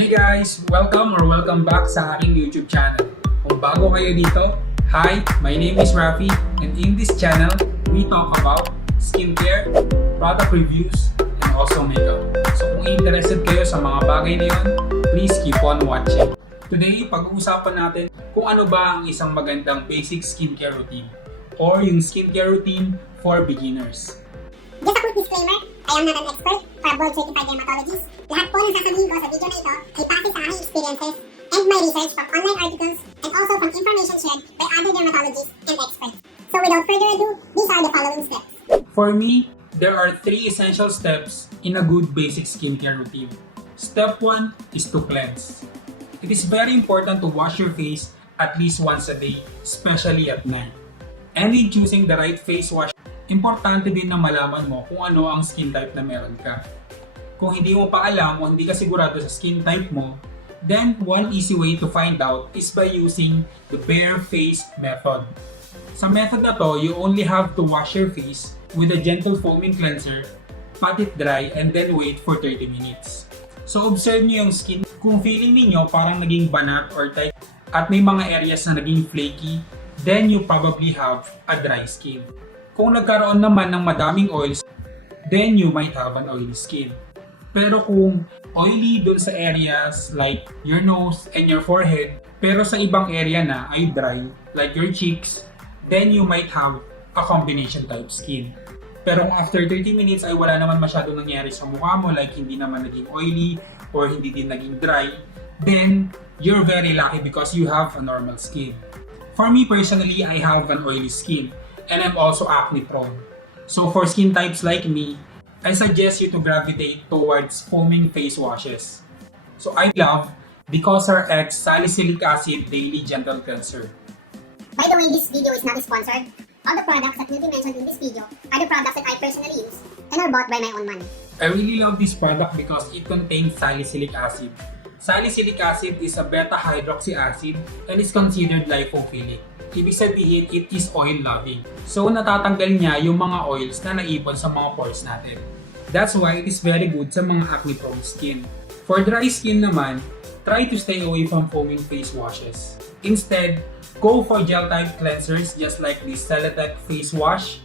Hey guys! Welcome back sa aking YouTube channel. Kung bago kayo dito, hi! My name is Rafi and in this channel, we talk about skincare, product reviews, and also makeup. So kung interested kayo sa mga bagay na yun, please keep on watching. Today, pag-uusapan natin kung ano ba ang isang magandang basic skincare routine or yung skincare routine for beginners. Just a quick disclaimer, I am not an expert or a board-certified dermatologist. Lahat po ng sasabihin ko sa video na ito ay base sa aking experiences and my research from online articles and also from information shared by other dermatologists and experts. So without further ado, these are the following steps. For me, there are 3 essential steps in a good basic skincare routine. Step 1 is to cleanse. It is very important to wash your face at least once a day, especially at night. And in choosing the right face wash, importante din na malaman mo kung ano ang skin type na meron ka. Kung hindi mo pa alam o hindi ka sigurado sa skin type mo, then one easy way to find out is by using the bare face method. Sa method na to, you only have to wash your face with a gentle foaming cleanser, pat it dry, and then wait for 30 minutes. So observe niyo yung skin. Kung feeling niyo parang naging banat or tight at may mga areas na naging flaky, then you probably have a dry skin. Kung nagkaroon naman ng madaming oils, then you might have an oily skin. Pero kung oily dun sa areas like your nose and your forehead, pero sa ibang area na ay dry, like your cheeks, then you might have a combination type skin. Pero kung after 30 minutes ay wala naman masyadong nangyari sa mukha mo, like hindi naman naging oily or hindi din naging dry, then you're very lucky because you have a normal skin. For me personally, I have an oily skin. And I'm also acne prone. So for skin types like me, I suggest you to gravitate towards foaming face washes. So I love Because X Salicylic Acid Daily Gentle Cleanser. By the way, this video is not sponsored. All the products that will be mentioned in this video are the products that I personally use and are bought by my own money. I really love this product because it contains salicylic acid. Salicylic acid is a beta-hydroxy acid and is considered lipophilic. Ibig sabihin, it is oil-loving. So, natatanggal niya yung mga oils na naipon sa mga pores natin. That's why it is very good sa mga acne-prone skin. For dry skin naman, try to stay away from foaming face washes. Instead, go for gel-type cleansers just like this Celatec face wash,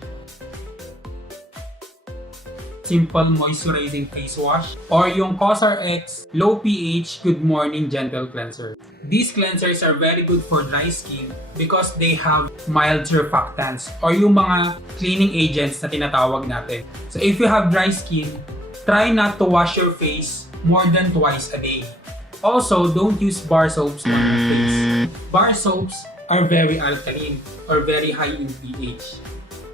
simple moisturizing face wash, or yung CosRX Low pH Good Morning Gentle Cleanser. These cleansers are very good for dry skin because they have mild surfactants or yung mga cleaning agents na tinatawag natin. So if you have dry skin, try not to wash your face more than twice a day. Also, don't use bar soaps on your face. Bar soaps are very alkaline or very high in pH.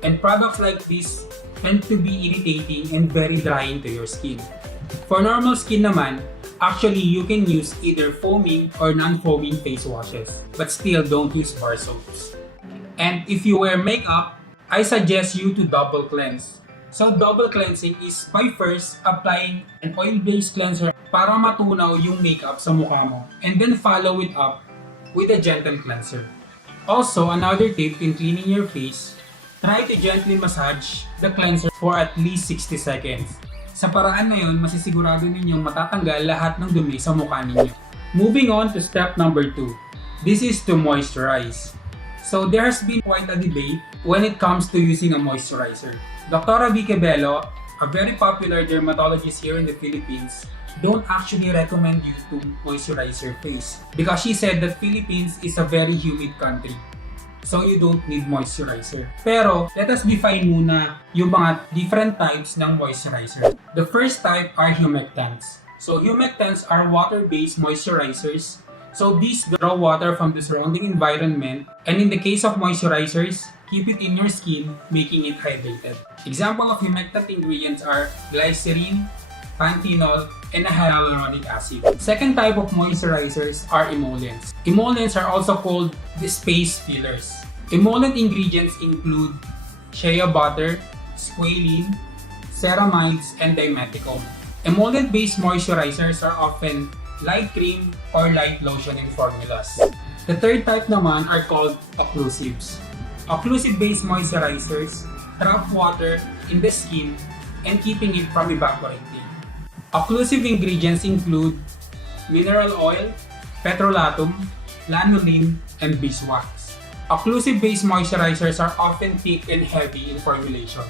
And products like this tend to be irritating and very drying to your skin. For normal skin naman, actually you can use either foaming or non-foaming face washes, but still don't use bar soaps. And if you wear makeup, I suggest you to double cleanse. So double cleansing is by first applying an oil-based cleanser para matunaw yung makeup sa mukha mo, and then follow it up with a gentle cleanser. Also, another tip in cleaning your face, try to gently massage the cleanser for at least 60 seconds. Sa paraan na yun, masisigurado ninyong matatanggal lahat ng dumi sa mukha ninyo. Moving on to step number 2. This is to moisturize. So there has been quite a debate when it comes to using a moisturizer. Dr. Vicky Bello, a very popular dermatologist here in the Philippines, don't actually recommend you to moisturize your face because she said that Philippines is a very humid country. So you don't need moisturizer. Pero let us define muna yung mga different types ng moisturizer. The first type are humectants. So humectants are water-based moisturizers. So these draw water from the surrounding environment, and in the case of moisturizers, keep it in your skin, making it hydrated. Example of humectant ingredients are glycerin, panthenol, and hyaluronic acid. Second type of moisturizers are emollients. Emollients are also called the space fillers. Emollient ingredients include shea butter, squalene, ceramides, and dimethicone. Emollient-based moisturizers are often light cream or light lotion in formulas. The third type naman are called occlusives. Occlusive-based moisturizers trap water in the skin and keeping it from evaporating. Occlusive ingredients include mineral oil, petrolatum, lanolin, and beeswax. Occlusive-based moisturizers are often thick and heavy in formulation.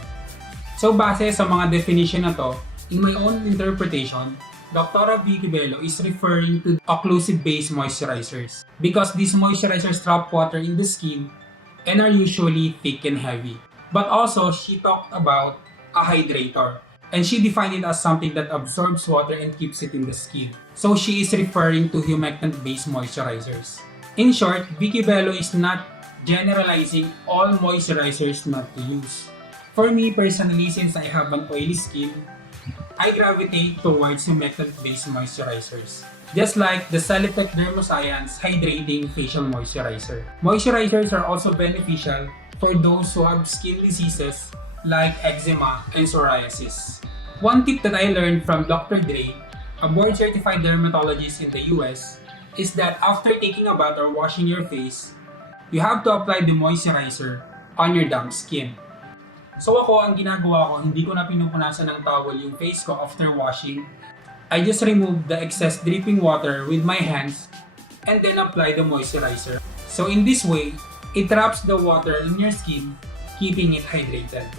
So base sa mga definition na to, in my own interpretation, Dr. Vicky Bello is referring to occlusive-based moisturizers because these moisturizers trap water in the skin and are usually thick and heavy. But also, she talked about a hydrator and she defined it as something that absorbs water and keeps it in the skin. So she is referring to humectant-based moisturizers. In short, Vicky Bello is not generalizing all moisturizers not to use. For me personally, since I have an oily skin, I gravitate towards humectant-based moisturizers. Just like the Celitec Dermoscience Hydrating Facial Moisturizer. Moisturizers are also beneficial for those who have skin diseases like eczema and psoriasis. One tip that I learned from Dr. Dre, a board-certified dermatologist in the US, is that after taking a bath or washing your face, you have to apply the moisturizer on your damp skin. So ako, ang ginagawa ko, hindi ko na pinupunasan ng towel yung face ko after washing. I just remove the excess dripping water with my hands and then apply the moisturizer. So in this way, it traps the water in your skin, keeping it hydrated.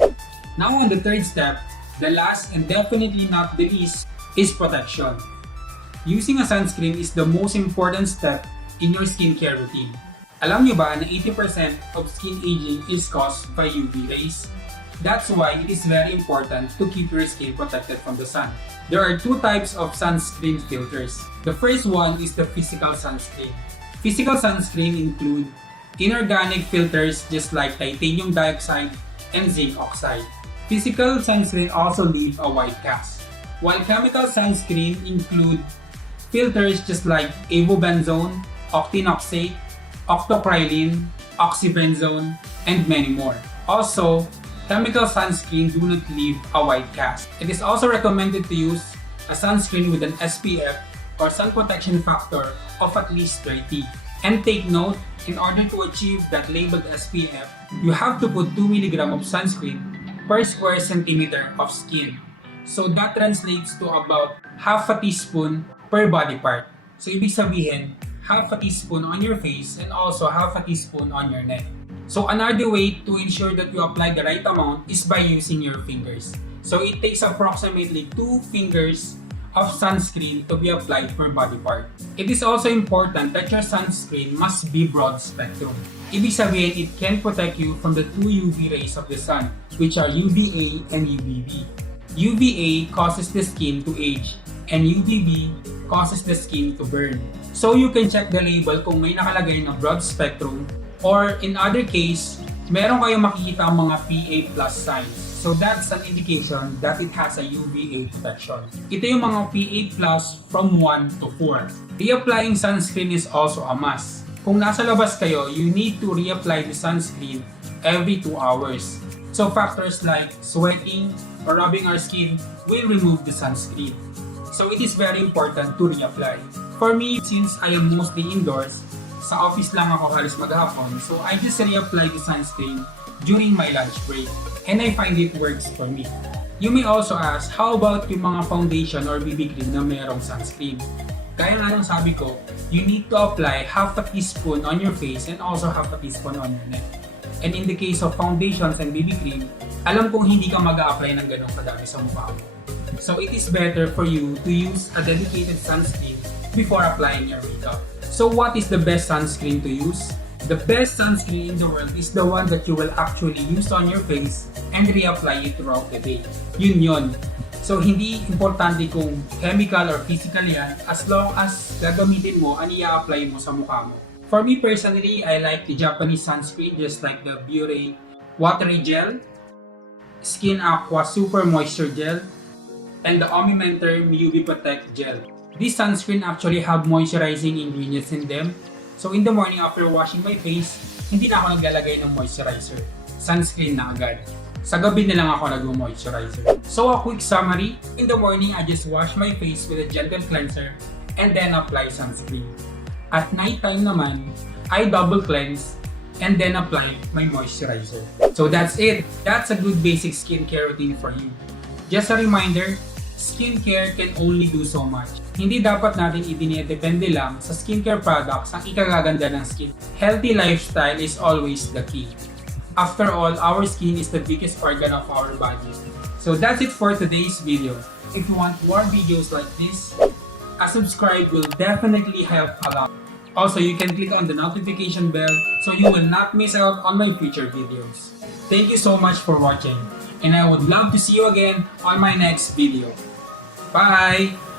Now on the third step, the last and definitely not the least, is protection. Using a sunscreen is the most important step in your skincare routine. Alam nyo ba na 80% of skin aging is caused by UV rays? That's why it is very important to keep your skin protected from the sun. There are two types of sunscreen filters. The first one is the physical sunscreen. Physical sunscreen include inorganic filters just like titanium dioxide and zinc oxide. Physical sunscreen also leave a white cast, while chemical sunscreen include filters just like avobenzone, octinoxate, octocrylene, oxybenzone, and many more. Also, chemical sunscreen do not leave a white cast. It is also recommended to use a sunscreen with an SPF or sun protection factor of at least 30. And take note, in order to achieve that labeled SPF, you have to put 2 mg of sunscreen per square centimeter of skin. So that translates to about half a teaspoon per body part. So ibig sabihin, half a teaspoon on your face and also half a teaspoon on your neck. So another way to ensure that you apply the right amount is by using your fingers. So it takes approximately 2 fingers of sunscreen to be applied per body part. It is also important that your sunscreen must be broad spectrum. Ibig sabihin, it can protect you from the 2 UV rays of the sun, which are UVA and UVB. UVA causes the skin to age, and UVB causes the skin to burn. So you can check the label kung may nakalagay na broad spectrum, or in other case, meron kayong makikita ang mga PA+ signs. So that's an indication that it has a UVA protection. Ito yung mga PA+ from 1 to 4. Reapplying sunscreen is also a must. Kung nasa labas kayo, you need to reapply the sunscreen every 2 hours. So factors like sweating or rubbing our skin will remove the sunscreen. So it is very important to reapply. For me, since I am mostly indoors, sa office lang ako halos maghapon, so I just reapply the sunscreen during my lunch break. And I find it works for me. You may also ask, how about yung mga foundation or BB cream na mayroong sunscreen? Kaya nga nung sabi ko, you need to apply half a teaspoon on your face and also half a teaspoon on your neck. And in the case of foundations and BB cream, alam kong hindi ka mag-a-apply ng ganong kadami sa mukha mo. So it is better for you to use a dedicated sunscreen before applying your makeup. So what is the best sunscreen to use? The best sunscreen in the world is the one that you will actually use on your face and reapply it throughout the day. Yun. So hindi importante kung chemical or physical yan, as long as gagamitin mo, ano i-apply mo sa mukha mo. For me personally, I like the Japanese sunscreen just like the Biore Watery Gel, Skin Aqua Super Moisture Gel, and the Omi-Mentor UV Protect Gel. These sunscreen actually have moisturizing ingredients in them. So in the morning after washing my face, hindi na ako naglalagay ng moisturizer. Sunscreen na agad. Sa gabi na lang ako nag-moisturizer. So a quick summary, in the morning I just wash my face with a gentle cleanser and then apply sunscreen. At nighttime naman, I double cleanse and then apply my moisturizer. So that's it. That's a good basic skincare routine for you. Just a reminder, skincare can only do so much. Hindi dapat natin idinedepende lang sa skincare products ang ikagaganda ng skin. Healthy lifestyle is always the key. After all, our skin is the biggest organ of our body. So that's it for today's video. If you want more videos like this, a subscribe will definitely help a lot. Also, you can click on the notification bell so you will not miss out on my future videos. Thank you so much for watching, and I would love to see you again on my next video. Bye!